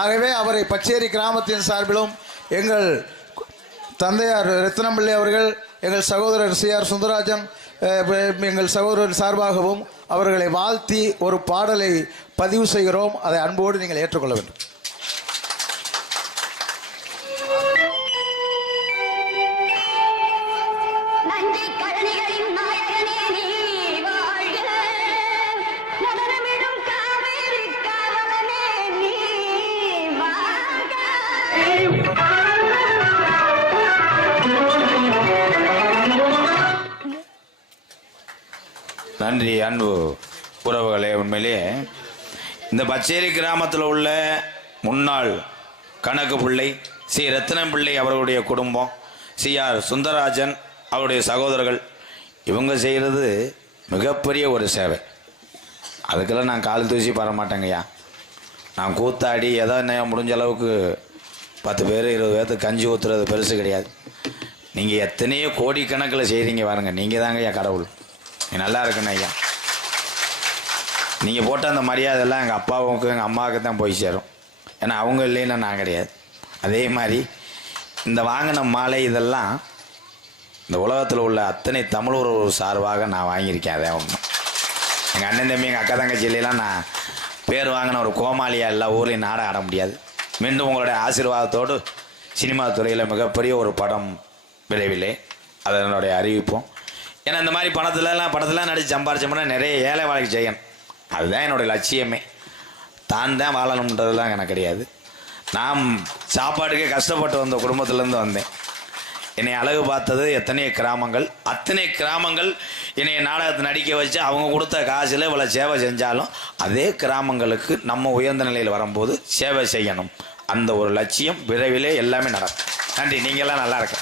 ஆகவே அவரை பச்சேரி கிராமத்தின் சார்பிலும் எங்கள் தந்தையார் ரத்னம்பிள்ளை அவர்கள், எங்கள் சகோதரர் சி.ஆர். சுந்தரராஜன், எங்கள் சகோதரர் சார்பாகவும் அவர்களை வாழ்த்தி ஒரு பாடலை பதிவு செய்கிறோம். அதை அன்போடு நீங்கள் ஏற்றுக்கொள்ள வேண்டும். நன்றி அன்பு உறவுகளே. உண்மையிலேயே இந்த பச்சேரி கிராமத்தில் உள்ள முன்னாள் கணக்கு பிள்ளை சி. ரத்னம் பிள்ளை அவர்களுடைய குடும்பம், சி.ஆர். சுந்தரராஜன் அவருடைய சகோதரர்கள், இவங்க செய்கிறது மிகப்பெரிய ஒரு சேவை. அதுக்கெல்லாம் நான் கால் தூசி பர மாட்டேங்கய்யா. நான் கூத்தாடி ஏதோ என்ன முடிஞ்ச அளவுக்கு 10 பேர் 20 பேர்த்துக்கு கஞ்சி ஊற்றுறது பெருசு கிடையாது. நீங்கள் எத்தனையோ கோடிக்கணக்கில் செய்கிறீங்க பாருங்க. நீங்கள் தாங்க ஐயா கடவுள். நீ நல்லா இருக்குண்ணே ஐயா. நீங்கள் போட்ட அந்த மரியாதையெல்லாம் எங்கள் அப்பாவுக்கும் எங்கள் அம்மாவுக்கு தான் போய் சேரும். ஏன்னா அவங்க இல்லைன்னா நான் கிடையாது. அதே மாதிரி இந்த வாங்கின மாலை இதெல்லாம் இந்த உலகத்தில் உள்ள அத்தனை தமிழ் ஒரு சார்பாக நான் வாங்கியிருக்கேன். அதே ஒன்று எங்கள் அண்ணன் தம்பி எங்கள் அக்கா தங்கச்சியிலாம் நான் பேர் வாங்கின ஒரு கோமாளியாக எல்லா ஊர்லேயும் நாட ஆட முடியாது. மீண்டும் உங்களுடைய ஆசீர்வாதத்தோடு சினிமா துறையில் மிகப்பெரிய ஒரு படம் விரைவிலே அதனுடைய அறிவிப்போம். ஏன்னா இந்த மாதிரி படத்துலாம் நடித்து சம்பாரிச்சோம்னா நிறைய ஏழை வாழ்க்கை செய்யணும். அதுதான் என்னுடைய லட்சியமே. தான் வாழணுன்றதுலாம் எனக்கு கிடையாது. நான் சாப்பாட்டுக்கே கஷ்டப்பட்டு வந்த குடும்பத்திலேருந்து வந்தேன். என்னை அழகு பார்த்தது எத்தனை கிராமங்கள், அத்தனை கிராமங்கள் என்னை நாடகத்தை நடிக்க வச்சு அவங்க கொடுத்த காசில் இவ்வளோ சேவை செஞ்சாலும் அதே கிராமங்களுக்கு நம்ம உயர்ந்த நிலையில் வரும்போது சேவை செய்யணும். அந்த ஒரு லட்சியம் விரைவிலே எல்லாமே நடக்கும். நன்றி. நீங்கள்லாம் நல்லா இருக்க.